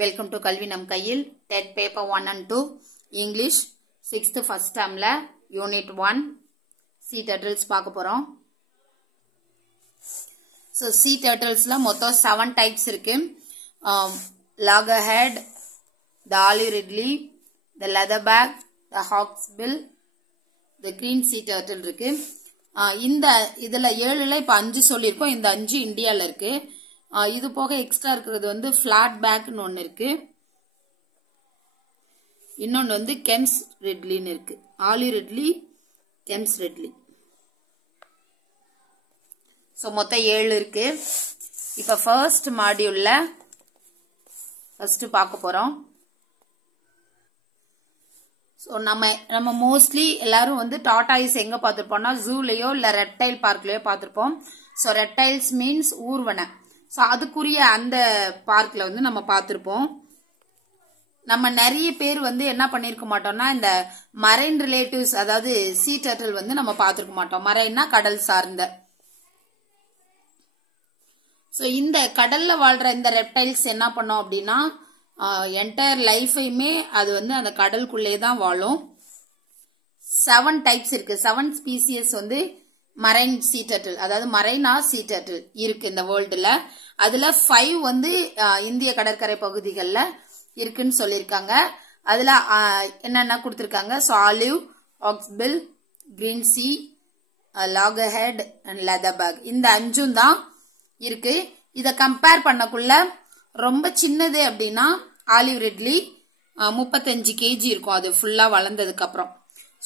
Welcome to Kalvi Nam Kayil, TET paper 1 and 2, English, 6th first term la, unit 1, sea turtles paaka porom. So sea turtles la mottham 7 types irukku. Loggerhead, the olive ridley, the leatherback, the hawksbill, the green sea turtle irukku. இந்த இதுல 7ல இப்ப 5 சொல்லிருக்கோம். இந்த 5 இந்தியால இருக்கு. இது போக extra இருக்குது வந்து flat back ன்னு ஒன்னு இருக்கு. இன்னொன்னு வந்து Kemp's ridley ன்னு இருக்கு. Olive ridley, Kemp's ridley. So மொத்தம் 7 இருக்கு. இப்ப ஃபர்ஸ்ட் மாடியூல்ல ஃபர்ஸ்ட் பார்க்க போறோம். சோ நம்ம மோஸ்ட்லி எல்லாரும் வந்து டார்டாய்ஸ் எங்க பாத்திருப்போம்னா ஜூலயோ இல்ல ரெப்டைல் பார்க்லயோ பாத்திருப்போம். சோ ரெப்டைல்ஸ் மீன்ஸ் ஊர்வன. சோ அதுக்குரிய அந்த பார்க்ல வந்து நம்ம பாத்திருப்போம். நம்ம நிறைய பேர் வந்து என்ன பண்ணிருக்க மாட்டோம்னா இந்த மரைன் ரிலேட்டிவ்ஸ் அதாவது சீ டர்ட்டில் வந்து நம்ம பாத்திருக்க மாட்டோம். மரைன்னா கடல் சார்ந்த. சோ இந்த கடல்ல வாழ்ற இந்த ரெப்டைல்ஸ் என்ன பண்ணோம் அப்படின்னா என்டையர் லைஃபையுமே அது வந்து அந்த கடலுக்குள்ளே தான் வாழும். 7 டைப்ஸ் இருக்கு. 7 ஸ்பீசியஸ் வந்து மரைன் சீ டர்ட்டில் அதாவது மரைனா சீ டர்ட்டில் இருக்கு இந்த வேர்ல்டுல. அதுல 5 வந்து இந்திய கடற்கரை பகுதிகளில் இருக்குன்னு சொல்லியிருக்காங்க. அதுல என்னென்ன கொடுத்திருக்காங்க? Olive, hawksbill, green sea, loggerhead and leatherback. இந்த 5 தான் இருக்கு. இத கம்பேர் பண்ணக்குள்ள ரொம்ப சின்னது அப்படின்னா ஆலிவ் ரிட்லி 35 kg இருக்கும். அது ஃபுல்லா வளர்ந்ததுக்கு அப்புறம்.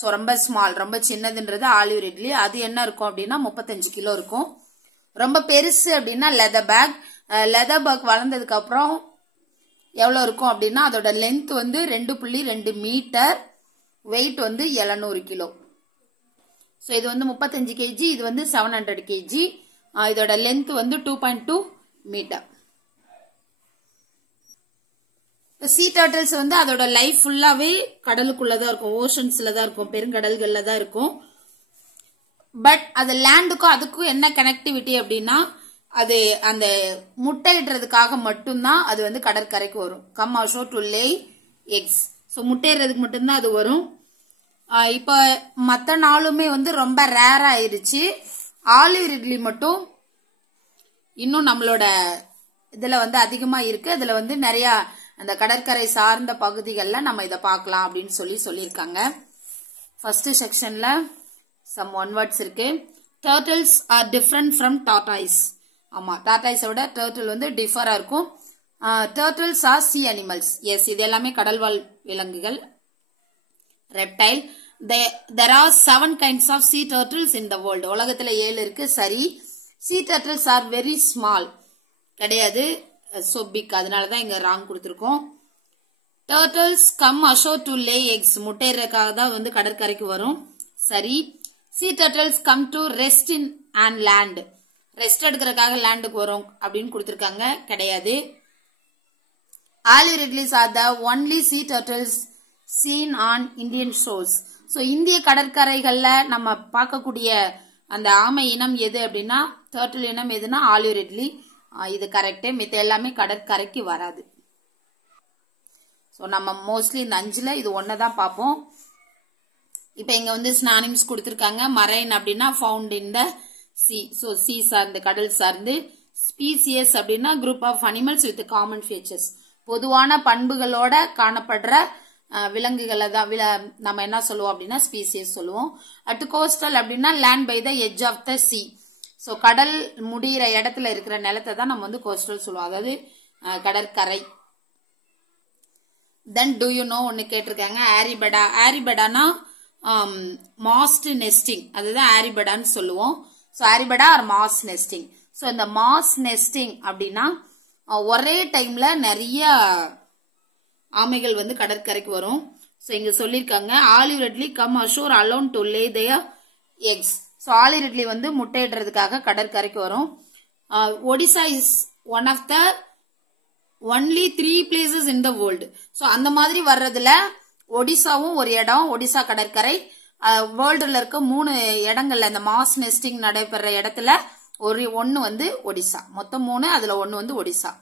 சோ ரொம்ப ஸ்மால், ரொம்ப சின்னதுன்றது ஆலிவ் ரிட்லி. அது என்ன இருக்கும் அப்படின்னா 35 கிலோ இருக்கும். ரொம்ப பெருசு அப்படின்னா லெதர்பேக். லெதர்பேக் வளர்ந்ததுக்கு அப்புறம் எவ்வளவு இருக்கும் அப்படின்னா அதோட லென்த் வந்து 2.2 மீட்டர், வெயிட் வந்து 700 கிலோ. சோ இது வந்து 35 kg, இது வந்து 700 kg. இதோட லென்த் வந்து 2.2 மீட்டர். சீ டர்ட்டில்ஸ் வந்து அதோட லைஃப் ஃபுல்லாவே கடலுக்குள்ளதான் இருக்கும், ஓஷன்ஸ்ல தான் இருக்கும், பெருங்கடல்கள்ல தான் இருக்கும். பட் அது லேண்டுக்கும் அதுக்கும் என்ன கனெக்டிவிட்டி அப்படின்னா அது அந்த முட்டையிடுறதுக்காக மட்டும்தான் அது வந்து கடற்கரைக்கு வரும். Come also to lay eggs. So முட்டையிடுறதுக்கு மட்டும்தான் அது வரும். இப்ப மற்ற நாளுமே வந்து ரொம்ப ரேர் ஆயிருச்சு. ஆலிவ் ரிட்லி மட்டும் இன்னும் நம்மளோட இதுல வந்து அதிகமா இருக்கு. அதுல வந்து நிறைய அந்த கடற்கரை சார்ந்த பகுதிகளில் நம்ம இதை பார்க்கலாம் அப்படின்னு சொல்லியிருக்காங்க. ஃபர்ஸ்ட் செக்ஷன்ல சம் ஒன் வேர்ட்ஸ் இருக்கு. Turtles are different from tortoise. ஆமா, டார்டாய்ஸோட டர்ட்டில் வந்து டிஃபரா இருக்கும். Turtles are sea animals. Yes, இது எல்லாமே கடல்வாழ் விலங்குகள். Reptile. There are 7 kinds of sea turtles in the world. உலகத்துல 7 இருக்கு. சரி, sea turtles are very small. கிடையாது, so big. அதனாலதான் இங்க ராங் கொடுத்திருக்கோம். Turtles come ashore to lay eggs. முட்டையிறதுக்காக தான் வந்து கடற்கரைக்கு வரும். சரி. Sea turtles come to rest in and land. Rest எடுக்கிறதுக்காக லேண்டுக்கு வரும் அப்படின்னு கொடுத்திருக்காங்க. கிடையாது. Olive ridleys are the only sea turtles seen on Indian shores. So இந்திய கடற்கரைகள்ல நம்ம பார்க்கக்கூடிய அந்த ஆமை இனம் எது அப்படின்னா டர்ட்டில் இனம் எதுனா ஆலிவ் ரிட்லி. இது கரெக்ட். மித்த எல்லாமே கடற்கரைக்கு வராது. சோ நம்ம மோஸ்ட்லி இந்த 5ல இது ஒன்னதான் பார்ப்போம். இப்ப இங்க வந்து சினானிம்ஸ் கொடுத்திருக்காங்க. மரைன் அப்படின்னா found in the sea. So sea சார்ந்து, கடல் சார்ந்து. ஸ்பீசியஸ் அப்படின்னா group of animals with common features. பொதுவான பண்புகளோட காணப்படுற விலங்குகளை தான் நம்ம என்ன சொல்லுவோம் அப்படின்னா ஸ்பீசியஸ் சொல்லுவோம். அட் கோஸ்டல் அப்படின்னா land by the edge of the sea. So கடல் முடிகிற இடத்துல இருக்கிற நிலத்தை தான் நம்ம வந்து கோஸ்டல் சொல்லுவோம், அதாவது கடற்கரை. தென் டு யூ நோ ஒன்னு கேட்டிருக்காங்க. ஆரிபெடா. ஆரிபெடானா மாஸ்ட் நெஸ்டிங், அதுதான் ஆரிபெடான்னு சொல்லுவோம். So arribada or mass nesting. So இந்த மாஸ் நெஸ்டிங் அப்படின்னா ஒரே டைம்ல நிறைய ஆமைகள் வந்து கடற்கரைக்கு வரும். சோ இங்க சொல்லிருக்காங்க olive ridley come ashore alone to lay their eggs. So olive ridley வந்து முட்டையிடுறதுக்காக கடற்கரைக்கு வரும். Odisha is one of the only 3 places in the world. So அந்த மாதிரி வர்றதுல ஒடிசாவும் ஒரு இடம். ஒடிசா கடற்கரை வேர்ல்டுல இருக்க 3 இடங்கள்ல இந்த மாஸ் நெஸ்டிங் நடைபெற இடத்துல ஒன்னு வந்து ஒடிசா. மொத்தம் 3, அதுல ஒன்னு வந்து ஒடிசா.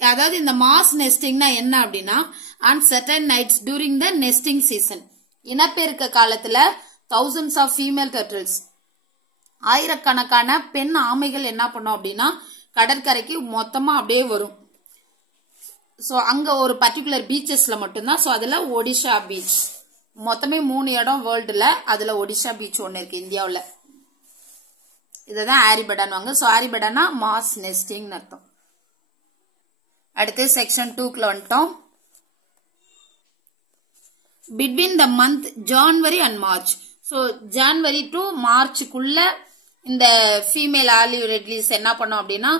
அதாவது இந்த மாஸ் நெஸ்டிங்னா என்ன அப்படின்னா on certain nights during the nesting season, இனப்பெருக்க காலத்துல thousands of female turtles, ஆயிரக்கணக்கான பெண் ஆமைகள் என்ன பண்ணும் அப்படின்னா கடற்கரைக்கு மொத்தமா அப்படியே வரும். சோ அங்க ஒரு பர்டிகுலர் பீச்சஸ்ல மட்டும்தான். சோ அதுல ஒடிஷா பீச், மொத்தமே 3 இடம் வேர்ல்டுல, அதுல ஒடிஷா பீச் ஒன்னு இருக்கு இந்தியாவுல. இதுதான் ஆரிபடான்வாங்க. சோ ஆரிபடானா மாஸ் நெஸ்டிங் அர்த்தம். அடுத்து செக்ஷன் 2க்குள்ள வந்துட்டோம். Between the month January and March, so January to மார்ச்சுக்குள்ள இந்த ஃபீமேல் ஆலிவ் ரெட்லீஸ் என்ன பண்ணும் அப்படின்னா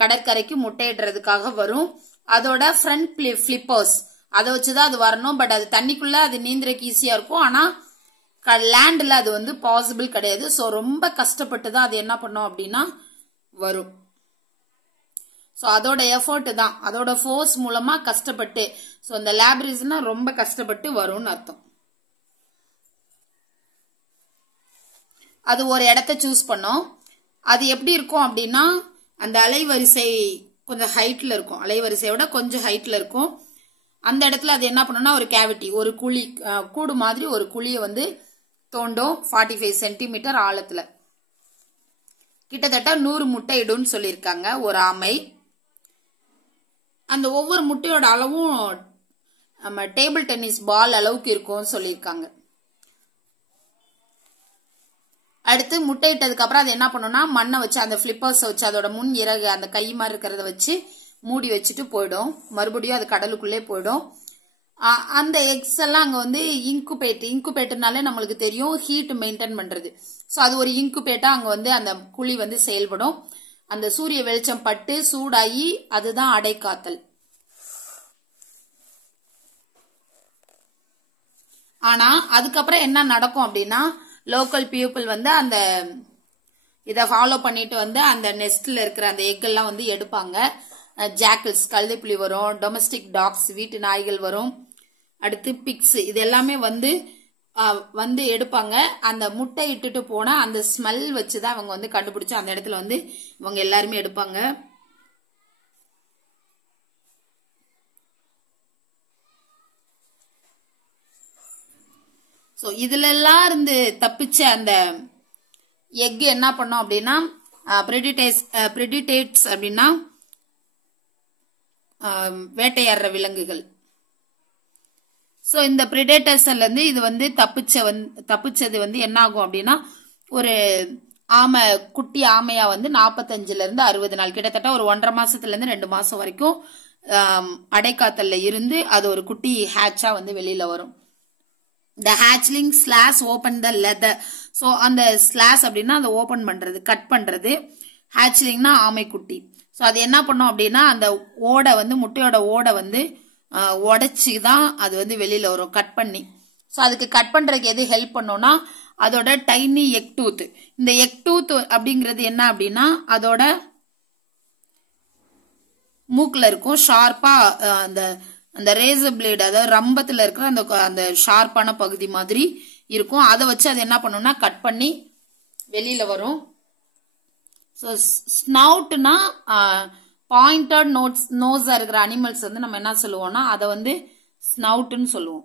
கடற்கரைக்கு முட்டையிடுறதுக்காக வரும். அதோட ஃப்ரண்ட் ஃபிளிப்பர்ஸ் அதை வச்சுதான் அது வரணும். பட் அது தண்ணிக்குள்ள அது நீந்துறதுக்கு ஈஸியா இருக்கும். ஆனா லேண்ட்ல அது வந்து பாசிபிள் கிடையாது. ஸோ ரொம்ப கஷ்டப்பட்டு தான் அது என்ன பண்ணும் அப்படின்னா வரும். ஸோ அதோட எஃபர்ட் தான், அதோட ஃபோர்ஸ் மூலமா கஷ்டப்பட்டு, ஸோ இந்த லேப்ரிஸ்னா ரொம்ப கஷ்டப்பட்டு வரும்னு அர்த்தம். அது ஒரு இடத்த சூஸ் பண்ணோம். அது எப்படி இருக்கும் அப்படின்னா அந்த அலைவரிசை கொஞ்சம் ஹைட்ல இருக்கும், அலைவரிசையோட கொஞ்சம் ஹைட்ல இருக்கும். அந்த இடத்துல அது என்ன பண்ணும்னா ஒரு கேவிட்டி, ஒரு குழி, கூடு மாதிரி ஒரு குழியை வந்து தோண்டும் 45 சென்டிமீட்டர் ஆழத்துல. கிட்டத்தட்ட 100 முட்டை இடும்னு சொல்லியிருக்காங்க ஒரு ஆமை. அந்த ஒவ்வொரு முட்டையோட அளவும் நம்ம டேபிள் டென்னிஸ் பால் அளவுக்கு இருக்கும்னு சொல்லியிருக்காங்க. அடுத்து முட்டையிட்டதுக்கு அப்புறம் அது என்ன பண்ணும்னா மண்ணை வச்சு அந்த பிளிப்பர்ஸ் வச்சு அதோட முன் இறகு அந்த கை மாதிரி இருக்கிறத வச்சு மூடி வச்சுட்டு போயிடும். மறுபடியும் அது கடலுக்குள்ளே போயிடும். அந்த எக்ஸ் எல்லாம் அங்க வந்து இன்குபேட்டர்னாலே நம்மளுக்கு தெரியும் ஹீட் மெயின்டைன் பண்றது. ஸோ அது ஒரு இன்குபேட்டா அங்க வந்து அந்த குழி வந்து செயல்படும். அந்த சூரிய வெளிச்சம் பட்டு சூடாகி அதுதான் அடைக்காத்தல். ஆனா அதுக்கப்புறம் என்ன நடக்கும் அப்படின்னா லோக்கல் பீப்புள் வந்து அந்த இதை ஃபாலோ பண்ணிட்டு வந்து அந்த நெஸ்ட்ல இருக்கிற அந்த எக் எல்லாம் வந்து எடுப்பாங்க. ஜாக்கிள்ஸ் கழுதைப்புலி வரும், டொமஸ்டிக் டாக்ஸ் வீட்டு நாய்கள் வரும், அடுத்து பிக்ஸ், இது எல்லாமே வந்து எடுப்பாங்க. அந்த முட்டை இட்டுட்டு போனா அந்த ஸ்மெல் வச்சுதான் அவங்க வந்து கண்டுபிடிச்சு அந்த இடத்துல வந்து இவங்க எல்லாருமே எடுப்பாங்க. ஸோ இதுல எல்லாம் இருந்து தப்பிச்ச அந்த எக் என்ன பண்ணோம் அப்படின்னா பிரெடிடேட்ஸ் அப்படின்னா வேட்டையாடுற விலங்குகள். ஸோ இந்த பிரெடேட்டர்ஸ்ல இருந்து இது வந்து தப்பிச்சது வந்து என்ன ஆகும் அப்படின்னா ஒரு ஆமை, குட்டி ஆமையா வந்து 45ல இருந்து 60 நாள், கிட்டத்தட்ட ஒரு 1.5 மாசத்துல இருந்து 2 மாசம் வரைக்கும் அடைக்காத்தல்ல இருந்து அது ஒரு குட்டி ஹேட்சா வந்து வெளியில வரும். The hatchling slash open the leather. So அந்த ஸ்லாஷ் அப்படின்னா அதை ஓபன் பண்றது, கட் பண்றது. ஹேட்ச்லிங்னா ஆமைக்குட்டி. ஸோ அது என்ன பண்ணும் அப்படின்னா அந்த ஓடை வந்து முட்டையோட ஓடை வந்து உடைச்சிதான் அது வந்து வெளியில வரும் கட் பண்ணி. ஸோ அதுக்கு கட் பண்றதுக்கு எது ஹெல்ப் பண்ணோம்னா அதோட டைனி எக் டூத். இந்த எக் டூத் அப்படிங்கிறது என்ன அப்படின்னா அதோட மூக்குல இருக்கும் ஷார்ப்பா அந்த ரேசர் பிளேடு, அதாவது ரம்பத்துல இருக்கிற அந்த ஷார்ப்பான பகுதி மாதிரி இருக்கும். அதை வச்சு அது என்ன பண்ணும்னா கட் பண்ணி வெளியில வரும். ஸோ ஸ்னவுட்னா பாயிண்டட் நோஸா இருக்கிற அனிமல்ஸ் வந்து நம்ம என்ன சொல்லுவோம்னா அதை வந்து ஸ்னவுட்னு சொல்லுவோம்.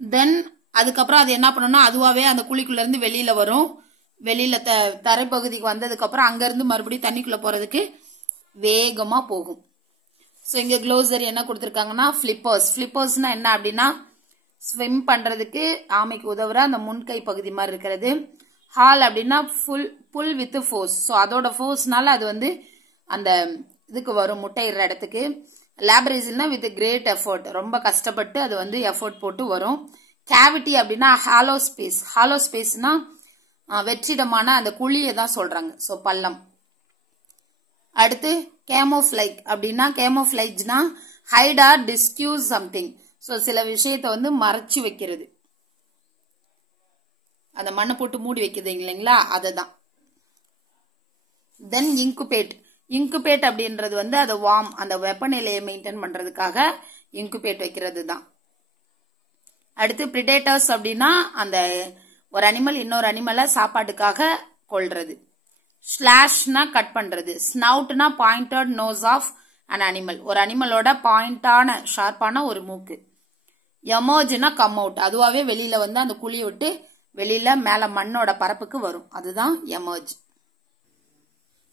தென் அதுக்கப்புறம் அது என்ன பண்ணும்னா அதுவாவே அந்த குழிக்குள்ள இருந்து வெளியில வரும். வெளியில தரைப்பகுதிக்கு வந்ததுக்கு அப்புறம் அங்க இருந்து மறுபடியும் தண்ணிக்குள்ள போறதுக்கு வேகமா போகும். ஸோ இங்க க்ளோசரி என்ன கொடுத்திருக்காங்கன்னா பிளிப்பர்ஸ்னா என்ன அப்படின்னா ஸ்விம் பண்றதுக்கு ஆமைக்கு உதவுற அந்த முன்கை பகுதி மாதிரி இருக்கிறது. ஹால் அப்படின்னா புல் வித் ஃபோர்ஸ். ஸோ அதோட ஃபோர்ஸ்னால அது வந்து அந்த இதுக்கு வரும் முட்டையிடுற இடத்துக்கு. லேபரேசில்னா வித் கிரேட் எஃபர்ட், ரொம்ப கஷ்டப்பட்டு அது வந்து எஃபர்ட் போட்டு வரும். கேவிட்டி அப்படின்னா ஹாலோ ஸ்பேஸ்னா வெற்றிடமான அந்த குழியை தான் சொல்றாங்க. ஸோ பள்ளம். அடுத்து கேமோஃபிளைக் அப்படின்னா கேமோஃபிளைஜ்னா ஹைட் ஆர் டிஸ்கியூஸ் சம்திங். ஸோ சில விஷயத்த வந்து மறைச்சு வைக்கிறது, அந்த மண்ணை போட்டு மூடி வைக்கிறது இல்லைங்களா, அதுதான். தென் இன்குபேட் அப்படின்றது வந்து அதை வார்ம், அந்த வெப்பநிலையை மெயின்டைன் பண்றதுக்காக இன்குபேட் வைக்கிறது தான். அடுத்து பிரிடேட்டர்ஸ் அப்படின்னா அந்த ஒரு அனிமல் இன்னொரு அனிமலை சாப்பாட்டுக்காக கொள்றது. ஸ்லாஷ்னா கட் பண்றது, ஸ்னவுட்னா pointed nose of an animal, ஒரு அனிமலோட பாயிண்டான ஷார்ப்பான ஒரு மூக்கு. எமர்ஜ்னா கம் அவுட், அதுவாவே வெளியில வந்து அந்த குழியை விட்டு வெளியில மேல மண்ணோட பரப்புக்கு வரும், அதுதான் எமர்ஜ்.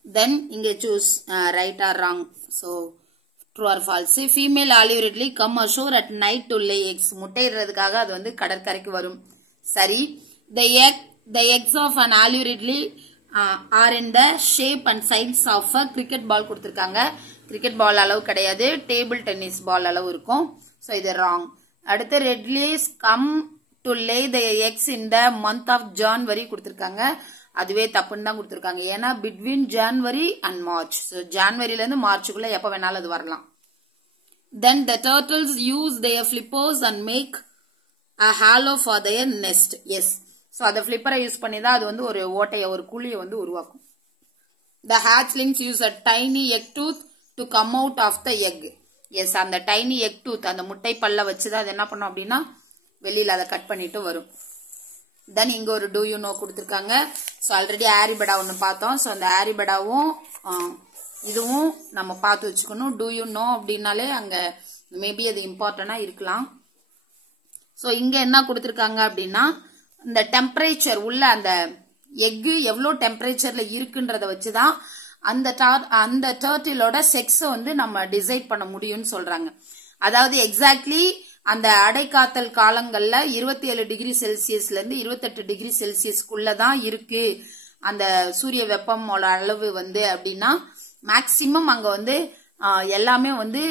தென் இங்க choose right or wrong. So true or false. Female olive ridley come ashore at night to lay eggs, முட்டையிடுறதுக்காக அது வந்து கடற்கரைக்கு வரும். சரி. The eggs of an olive ridley are in the shape and size of a cricket ball கொடுத்திருக்காங்க. Cricket ball அளவு கிடையாது, table tennis ball அளவு இருக்கும். ஸோ இது ராங். அடுத்து ridleys come to lay the eggs in the month of January கொடுத்திருக்காங்க. அதுவே தப்புன்னு தான் கொடுத்திருக்காங்க. ஏன்னா between January and March. So ஜான்வரில இருந்து மார்ச்சுக்குள்ள எப்ப வேணாலும் அது வரலாம். Then the turtles use their flippers and make a hollow for their nest. Yes. So அந்த ஃபிளிப்பரை யூஸ் பண்ணி தான் அது வந்து ஒரு ஓட்டைய, ஒரு குழியை வந்து உருவாக்கும். The hatchlings use a tiny egg tooth to come out of the egg. Yes, அந்த tiny egg tooth, அந்த முட்டை பல்ல வச்சுதான் அது என்ன பண்ணும் அப்படின்னா வெளியில அதை கட் பண்ணிட்டு வரும். தென் இங்க ஒரு டூ யூ நோ கொடுத்திருக்காங்க. ஸோ ஆல்ரெடி ஆரிபடா ஒன்று பார்த்தோம். ஸோ அந்த ஆரிபடாவும் இதுவும் நம்ம பார்த்து வச்சுக்கணும். டூ யூ நோ அப்படின்னாலே அங்க மேபி அது இம்பார்ட்டண்டா இருக்கலாம். ஸோ இங்க என்ன கொடுத்திருக்காங்க அப்படின்னா இந்த டெம்பரேச்சர் உள்ள அந்த எக்கு எவ்வளோ டெம்பரேச்சர்ல இருக்குன்றத வச்சுதான் அந்த டர்ட்டிலோட செக்ஸை வந்து நம்ம டிசைட் பண்ண முடியும்னு சொல்றாங்க. அதாவது எக்ஸாக்ட்லி அந்த அடைக்காத்தல் காலங்கள்ல 27 டிகிரி செல்சியஸ்ல இருந்து 28 டிகிரி செல்சியஸ்க்குள்ளதான் இருக்கு அந்த சூரிய வெப்பமோட அளவு வந்து அப்படின்னா மேக்சிமம் அங்க வந்து எல்லாமே வந்து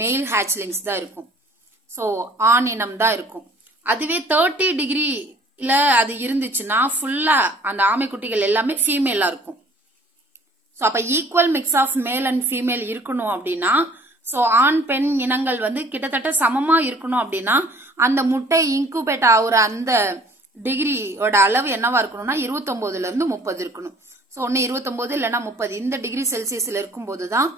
மெயில் ஹேச்லிங்ஸ் தான் இருக்கும். ஸோ ஆண் இனம் தான் இருக்கும். அதுவே 30 டிகிரில அது இருந்துச்சுன்னா ஃபுல்லா அந்த ஆமைக்குட்டிகள் எல்லாமே ஃபீமேலா இருக்கும். ஸோ அப்ப equal mix of male and female இருக்கணும் அப்படின்னா, ஸோ ஆண் பெண் இனங்கள் வந்து கிட்டத்தட்ட சமமா இருக்கணும் அப்படின்னா அந்த முட்டை இன்குபேட் ஆகுற அந்த டிகிரியோட அளவு என்னவா இருக்கணும்னா 29ல இருந்து 30 இருக்கணும். ஸோ ஒன்னு 29 இல்லைன்னா 30 இந்த டிகிரி செல்சியஸ்ல இருக்கும் போதுதான்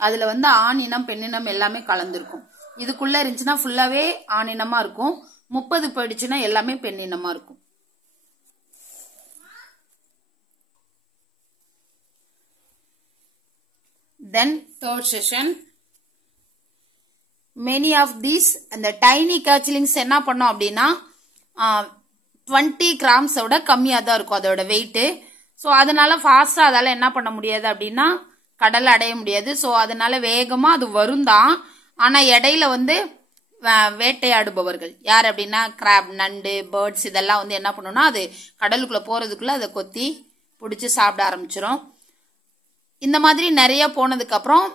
அதுல வந்து ஆண் இனம் பெண்ணினம் எல்லாமே கலந்துருக்கும். இதுக்குள்ள இருந்துச்சுன்னா ஃபுல்லாவே ஆண் இனமா இருக்கும். 30 போயிடுச்சுன்னா எல்லாமே பெண்ணினமா இருக்கும். Then third session, many of these அந்த tiny hatchlings என்ன பண்ணோம் அப்படின்னா 20 grams விட கம்மியா தான் இருக்கும் அதோட வெயிட். ஸோ அதனால ஃபாஸ்டா அதால என்ன பண்ண முடியாது அப்படின்னா கடலை அடைய முடியாது. ஸோ அதனால வேகமா அது வரும் தான். ஆனா இடையில வந்து வேட்டையாடுபவர்கள் யார் அப்படின்னா கிராப், நண்டு, பேர்ட்ஸ் இதெல்லாம் வந்து என்ன பண்ணும்னா அது கடலுக்குள்ள போறதுக்குள்ள அதை கொத்தி பிடிச்சி சாப்பிட ஆரம்பிச்சிடும். இந்த மாதிரி நிறைய போனதுக்கு அப்புறம்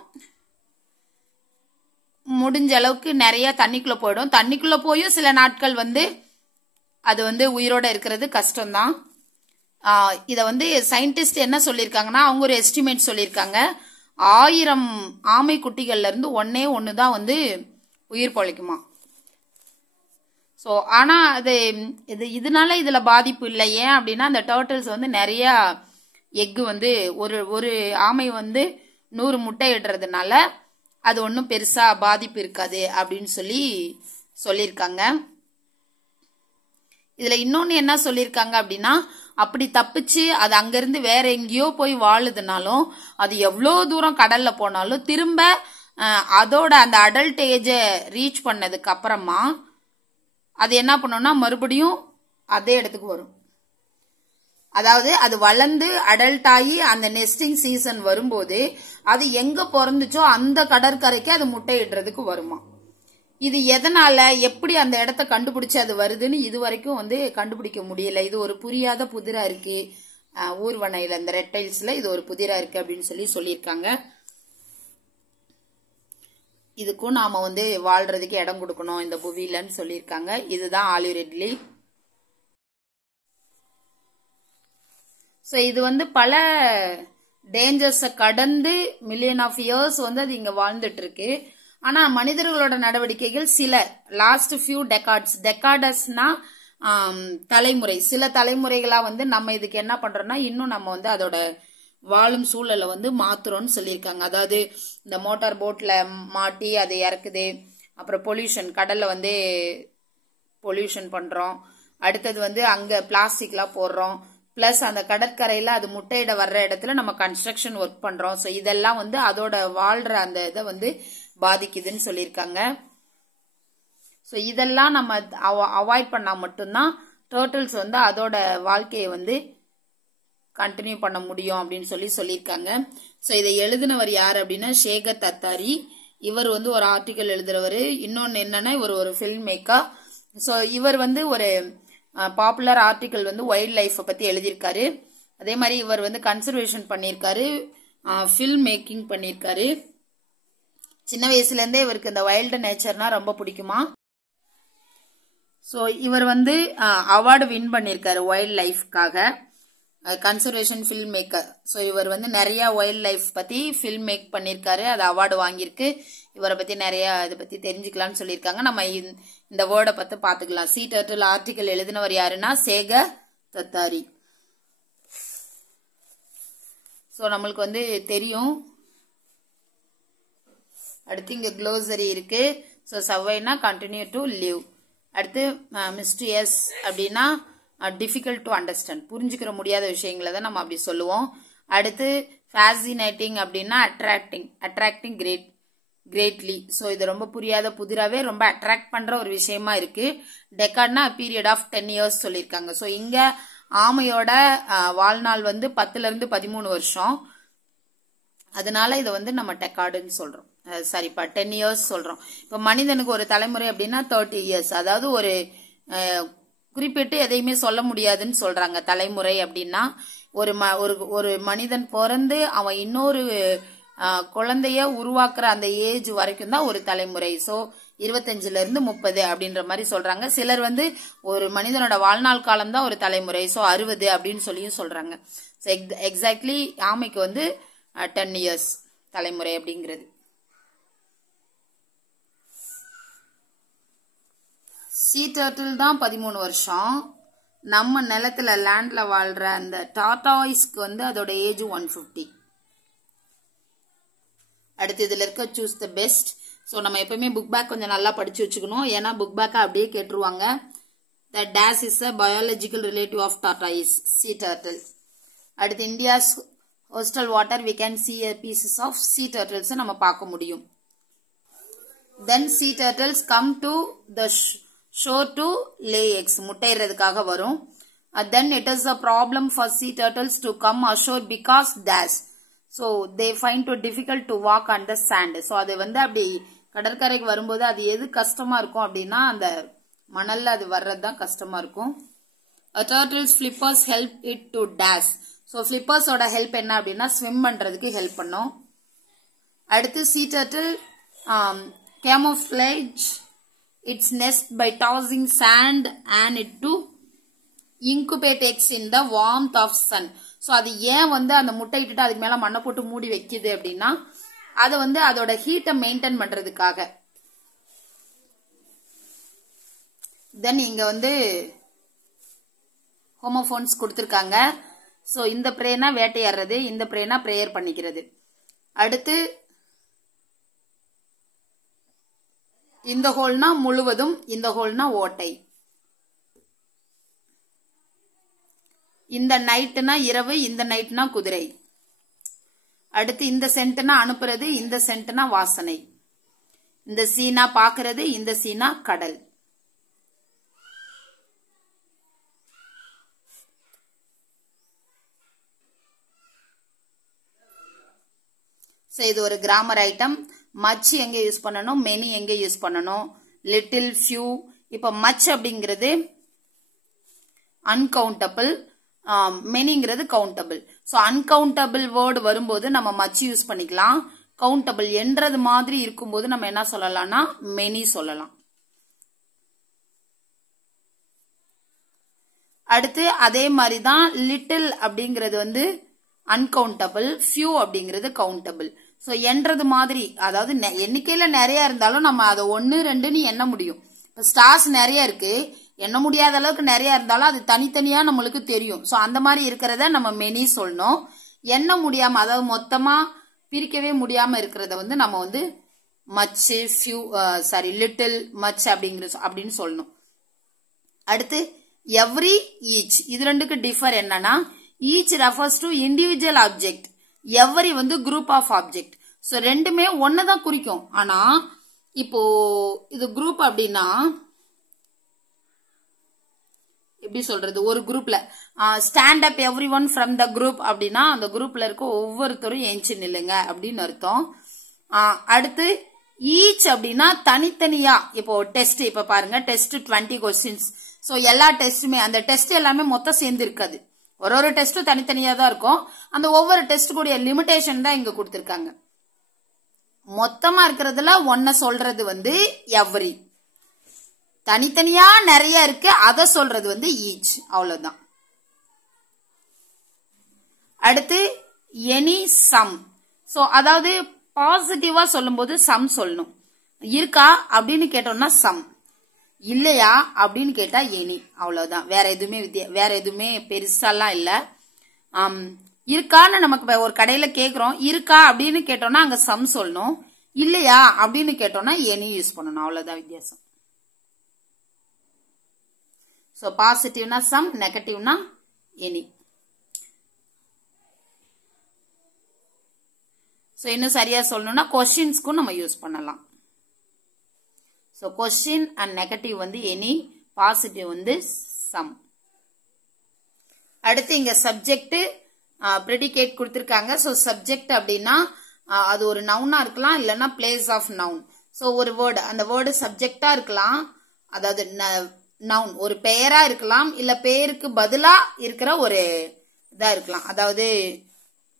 முடிஞ்ச அளவுக்கு நிறைய தண்ணிக்குள்ள போயிடும். தண்ணிக்குள்ள போயும் சில நாட்கள் வந்து அது வந்து உயிரோட இருக்கிறது கஷ்டம்தான். இத வந்து சயின்டிஸ்ட் என்ன சொல்லியிருக்காங்கன்னா அவங்க ஒரு எஸ்டிமேட் சொல்லியிருக்காங்க. 1000 ஆமை குட்டிகள்ல இருந்து ஒண்ணு தான் வந்து உயிர் பொழைக்குமா. ஸோ ஆனா அது இதனால இதுல பாதிப்பு இல்லை. ஏன் அப்படின்னா அந்த டர்ட்டில்ஸ் வந்து நிறைய எக்கு வந்து ஒரு ஆமை வந்து 100 முட்டை இடுறதுனால அது ஒன்றும் பெருசா பாதிப்பு இருக்காது அப்படின்னு சொல்லியிருக்காங்க. இதுல இன்னொன்னு என்ன சொல்லியிருக்காங்க அப்படின்னா அப்படி தப்பிச்சு அது அங்கிருந்து வேற எங்கேயோ போய் வாழுதுனாலும் அது எவ்வளோ தூரம் கடல்ல போனாலும் திரும்ப அதோட அந்த அடல்ட் ஏஜை ரீச் பண்ணதுக்கு அப்புறமா அது என்ன பண்ணும்னா மறுபடியும் அதே இடத்துக்கு வரும். அதாவது அது வளர்ந்து அடல்ட் ஆகி அந்த நெஸ்டிங் சீசன் வரும்போது அது எங்க பிறந்துச்சோ அந்த கடற்கரைக்கு அது முட்டையிடுறதுக்கு வருமா. இது எதனால எப்படி அந்த இடத்த கண்டுபிடிச்சு அது வருதுன்னு இது வரைக்கும் வந்து கண்டுபிடிக்க முடியல. இது ஒரு புரியாத புதிரா இருக்கு. ஊர்வனையில இந்த ரெட்டைல்ஸ்ல இது ஒரு புதிரா இருக்கு அப்படின்னு சொல்லியிருக்காங்க. இதுக்கும் நாம வந்து வாழ்றதுக்கு இடம் கொடுக்கணும் இந்த புவியிலன்னு சொல்லியிருக்காங்க. இதுதான் ஆலிவ் ரிட்லி. ஸோ இது வந்து பல டேஞ்சர்ஸை கடந்து மில்லியன் ஆஃப் இயர்ஸ் வந்து அது இங்க வாழ்ந்துட்டு இருக்கு. ஆனா மனிதர்களோட நடவடிக்கைகள் சில லாஸ்ட் ஃபியூ டெக்காடஸ்னா தலைமுறை, சில தலைமுறைகளா வந்து நம்ம இதுக்கு என்ன பண்றோம்னா இன்னும் நம்ம வந்து அதோட வாழும் சூழலை வந்து மாத்துறோம்னு சொல்லியிருக்காங்க. அதாவது இந்த மோட்டார் போட்ல மாட்டி அதை இறக்குது, அப்புறம் பொல்யூஷன் கடல்ல வந்து பொல்யூஷன் பண்றோம், அடுத்தது வந்து அங்க பிளாஸ்டிக்லாம் போடுறோம், பிளஸ் அந்த கடற்கரையில அது முட்டையிட வர்ற இடத்துல நம்ம கன்ஸ்ட்ரக்ஷன் ஒர்க் பண்றோம். ஸோ இதெல்லாம் வந்து அதோட வாழ்ற அந்த இதை வந்து பாதிக்குதுன்னு சொல்லியிருக்காங்க. ஸோ இதெல்லாம் நம்ம அவாய்ட் பண்ணா மட்டும்தான் டர்ட்டில்ஸ் வந்து அதோட வாழ்க்கையை வந்து கண்டினியூ பண்ண முடியும் அப்படின்னு சொல்லியிருக்காங்க. ஸோ இதை எழுதினவர் யார் அப்படின்னா சேகர் தத்தாரி. இவர் வந்து ஒரு ஆர்டிக்கல் எழுதுறவர். இன்னொன்னு என்னன்னா இவர் ஒரு ஃபில்ம் மேக்கர். ஸோ இவர் வந்து ஒரு பாப்புலர் ஆர்டிக்கல் வந்து வைல்ட் லைஃப் பத்தி எழுதியிருக்காரு. அதே மாதிரி இவர் வந்து கன்சர்வேஷன் பண்ணியிருக்காரு, ஃபில்ம் மேக்கிங் பண்ணியிருக்காரு. சின்ன வயசுல இருந்தே இவருக்கு இந்த வைல்டு நேச்சர்னா ரொம்ப பிடிக்குமா. ஸோ இவர் வந்து அவார்டு வின் பண்ணியிருக்காரு வைல்ட் லைஃப்காக, கன்சர்வேஷன் ஃபில்ம் மேக்கர். ஸோ இவர் வந்து நிறைய வைல்ட் லைஃப் பத்தி ஃபில்ம் மேக் பண்ணியிருக்காரு, அது அவார்டு வாங்கியிருக்கு. இவரை பத்தி நிறைய இதை பத்தி தெரிஞ்சுக்கலாம்னு சொல்லியிருக்காங்க. நம்ம இந்த வேர்டை பத்தி பாத்துக்கலாம். சீ டர்ட்டில் ஆர்டிக்கல் எழுதினவர் யாருன்னா சேகர் தத்தாரி. ஸோ நம்மளுக்கு வந்து தெரியும். அடுத்து இங்க க்ளோசரி இருக்கு. ஸோ சர்வைனா கண்டினியூ டு லிவ். அடுத்து மிஸ்டீரியஸ் அப்படின்னா டிஃபிகல்ட் டு அண்டர்ஸ்டாண்ட், புரிஞ்சுக்கிற முடியாத விஷயங்களை தான் நம்ம அப்படி சொல்லுவோம். அடுத்து ஃபேசினேட்டிங் அப்படின்னா அட்ராக்டிங் கிரேட்லி. ஸோ இது ரொம்ப புரியாத புதிராவே ரொம்ப அட்ராக்ட் பண்ற ஒரு விஷயமா இருக்கு. டெக்காட்னா பீரியட் ஆஃப் 10 years சொல்லியிருக்காங்க. ஸோ இங்க ஆமையோட வாழ்நாள் வந்து 10 இருந்து 13 வருஷம். அதனால இதை வந்து நம்ம டெக்காடுன்னு சொல்றோம். சரிப்பா 10 years சொல்றோம். இப்ப மனிதனுக்கு ஒரு தலைமுறை அப்படின்னா 30 years. அதாவது ஒரு குறிப்பிட்டு எதையுமே சொல்ல முடியாதுன்னு சொல்றாங்க. தலைமுறை அப்படின்னா ஒரு மனிதன் பிறந்து அவன் இன்னொரு குழந்தைய உருவாக்குற அந்த ஏஜ் வரைக்கும் தான் ஒரு தலைமுறை. சோ 25 இருந்து 30 அப்படின்ற மாதிரி சொல்றாங்க. சிலர் வந்து ஒரு மனிதனோட வாழ்நாள் காலம் தான் ஒரு தலைமுறை, சோ 60 அப்படின்னு சொல்லியும் சொல்றாங்க. எக்ஸாக்ட்லி ஆமைக்கு வந்து 10 years தலைமுறை அப்படிங்கிறது. சீ டர்ட்டில் தான் 13 வருஷம். நம்ம நிலத்துல லேண்ட்ல வாழ்ற அந்த டாட்டாய்ஸ்க்கு வந்து அதோட ஏஜ் 150. அடுத்து இதுல இருக்க சூஸ் த பெஸ்ட். ஸோ நம்ம எப்பவுமே புக் பேக் கொஞ்சம் நல்லா படிச்சு வச்சுக்கணும். ஏன்னா புக் பேக்கை அப்படியே கேட்டுருவாங்க. The days is a biological relative of tortoise sea turtle. அடுத்து India's coastal water we can see pieces of sea turtles நம்ம பார்க்க முடியும். Then sea turtles come to the shore to lay eggs, முட்டையிறதுக்காக வரும். Then it is a problem for sea turtles to come ashore because dash. So they find it difficult to walk on the sand. So அது வந்து அப்படி கடற்கரைக்கு வரும்போது அது எது கஷ்டமா இருக்கும் அப்படின்னா அந்த மணல்ல அது வர்றதுதான் கஷ்டமா இருக்கும். A turtle's flippers help it to dash. So flippers ஓட ஹெல்ப் என்ன அப்படின்னா ஸ்விம் பண்றதுக்கு ஹெல்ப் பண்ணும். அடுத்து sea turtle camouflage its nest by tossing sand and it to incubate eggs in the warmth of sun. So அது ஏன் வந்து அந்த முட்டை இட்டுட்டு அதுக்கு மேல மண்ணை போட்டு மூடி வைக்குது அப்படின்னா அது வந்து அதோட ஹீட்டை மெயின்டைன் பண்றதுக்காக. தென் இங்க வந்து ஹோமோபோன்ஸ் கொடுத்திருக்காங்க. சோ இந்த பிரேனா வேட்டையாடுறது, இந்த பிரேனா பிரேயர் பண்ணிக்கிறது. அடுத்து இந்த ஹோல்னா முழுவதும், இந்த ஹோல்னா ஓட்டை. இந்த நைட்னா இரவு, இந்த நைட்னா குதிரை. அடுத்து இந்த சென்ட்னா அனுப்புறது, இந்த சென்ட்னா வாசனை. இந்த சீனா பாக்குறது, இந்த சீனா கடல். இது ஒரு கிராமர் ஐட்டம். மச் எங்க யூஸ் பண்ணணும், மெனி எங்க யூஸ் பண்ணணும், லிட்டில், ஃபியூ. இப்ப மச் அப்படிங்கிறது அன்கவுண்டபிள், மெனிங்கிறது கவுண்டபிள். சோ அன்கவுண்டபிள் வேர்டு வரும்போது நம்ம மச் யூஸ் பண்ணிக்கலாம். கவுண்டபிள் என்றது மாதிரி இருக்கும்போது நம்ம என்ன சொல்லலாம்னா மெனி சொல்லலாம். அடுத்து அதே மாதிரிதான் லிட்டில் அப்படிங்கிறது வந்து அன்கவுண்டபிள், ஃபியூ அப்படிங்கிறது கவுண்டபிள். சோ என்றது மாதிரி, அதாவது எண்ணிக்கையில நிறைய இருந்தாலும் நம்ம அதை 1, 2ன்னு எண்ண முடியும். இப்ப ஸ்டார்ஸ் நிறைய இருக்கு, எண்ண முடியாத அளவுக்கு நிறைய இருந்தாலும் அது தனித்தனியா நம்மளுக்கு தெரியும். சோ அந்த மாதிரி இருக்கிறத நம்ம மெனி சொல்லணும். எண்ண முடியாம, அதாவது மொத்தமா பிரிக்கவே முடியாம இருக்கிறத வந்து நம்ம வந்து மச், ஃபியூ, லிட்டில், மச் அப்படின்னு சொல்லணும். அடுத்து எவ்ரி ஈச். இது ரெண்டுக்கு டிஃபர் என்னன்னா each refers to individual object, every வந்து குரூப் ஆஃப் ஆப்ஜெக்ட். ஸோ ரெண்டுமே ஒன்னதான் குறிக்கும். ஆனா இப்போ இது குரூப் அப்படின்னா எப்படி சொல்றது, ஒரு குரூப்ல stand up every one from the group அப்படின்னா அந்த குரூப்ல இருக்க ஒவ்வொருத்தரும் ஏஞ்சி நில்லுங்க அப்படின்னு அர்த்தம். அடுத்து ஈச் அப்படின்னா தனித்தனியா. இப்போ டெஸ்ட், இப்ப பாருங்க டெஸ்ட் 20 கொஸ்டின்ஸ். ஸோ எல்லா டெஸ்ட்டுமே அந்த டெஸ்ட் எல்லாமே மொத்தம் சேர்ந்து இருக்காது, ஒரு டெஸ்ட்டும் தனித்தனியா தான் இருக்கும். அந்த ஒவ்வொரு டெஸ்ட் கூடிய லிமிடேஷன் தான் இங்க கொடுத்திருக்காங்க. மொத்தமா இருக்கிறதுல ஒன்ன சொல்றது வந்து எவ்ரி, தனித்தனியா நிறைய இருக்கு அத சொல்றது வந்து ஈச், அவ்வளவுதான். அடுத்து எனி சம். சோ அதாவது பாசிட்டிவா சொல்லும் போது சம் சொல்லணும். இருக்கா அப்படின்னு கேட்டோம்னா சம், இல்லையா அப்படின்னு கேட்டா எனி, அவ்வளவுதான். வேற எதுவுமே பெருசாலாம் இல்ல. இருக்கான்னு நமக்கு ஒரு கடையில கேக்குறோம், இருக்கா அப்படின்னு கேட்டோம்னா அங்க சம் சொல்லணும், இல்லையா அப்படின்னு கேட்டோம்னா எனி யூஸ் பண்ணணும், அவ்வளவுதான் வித்தியாசம். சோ பாசிட்டிவ்னா சம், நெகட்டிவ்னா எனி. சோ இன்னும் சரியா சொல்லணும்னா கொஸ்டின்ஸ்க்கும் நம்ம யூஸ் பண்ணலாம். சோ கொஸ்டின் அண்ட் நெகட்டிவ் வந்து எனி, பாசிட்டிவ் வந்து சம். அடுத்து இங்க சப்ஜெக்ட் ப்ரெடிகேட் கொடுத்திருக்காங்க. சோ சப்ஜெக்ட் அப்படின்னா அது ஒரு நவுனா இருக்கலாம், இல்லைன்னா பிளேஸ் ஆஃப் நவுன். சோ ஒரு வேர்டு, அந்த வேர்டு சப்ஜெக்டா இருக்கலாம், அதாவது நவுன் ஒரு பெயரா இருக்கலாம், இல்ல பெயருக்கு பதிலா இருக்கிற ஒரு இதா இருக்கலாம், அதாவது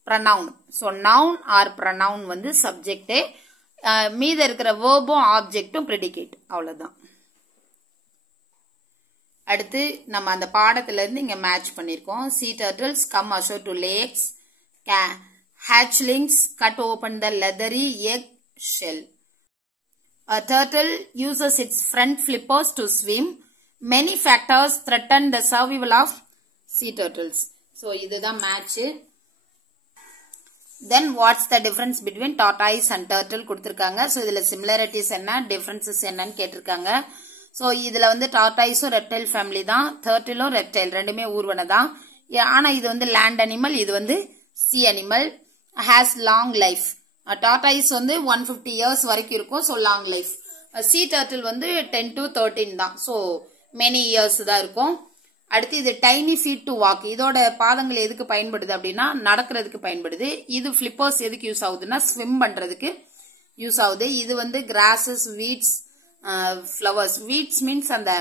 pronoun. So noun R pronoun வந்து சப்ஜெக்ட், மீத இருக்கிற வேர்பும் ஆப்ஜெக்டும் ப்ரெடிகேட், அவ்வளவுதான். அடுத்து நம்ம அந்த பாடத்துல இருந்து இங்க மேட்ச் பண்ணிருக்கோம். sea turtles come ashore to lay eggs, hatchlings cut open the leathery egg shell. A turtle uses its front flippers to swim. Many factors threaten the survival of sea turtles. So இதுதான் match. Then what's the difference between tortoise and turtle கொடுத்திருக்காங்க. So இதுல similarities என்ன, differences என்னன்னு கேட்டிருக்காங்க. So இதுல வந்து டார்டாய்ஸும் reptile family தான், டர்ட்டிலும் reptile, ரெண்டுமே ஊர்வன தான். ஆனா இது வந்து லேண்ட் அனிமல், இது வந்து C animal. Has long life. Tortoise வந்து 150 இயர்ஸ் வரைக்கும் இருக்கும், so long life. C turtle வந்து 10 to 13 தான், சோ மெனி இயர்ஸ் தான் இருக்கும். அடுத்து இது டைனி ஃபீட் டு வாக். இதோட பாதங்கள் எதுக்கு பயன்படுது அப்படின்னா நடக்கிறதுக்கு பயன்படுது. இது பிளிப்பர்ஸ் எதுக்கு யூஸ் ஆகுதுன்னா ஸ்விம் பண்றதுக்கு யூஸ் ஆகுது. இது வந்து grasses, weeds, flowers. Weeds means அந்த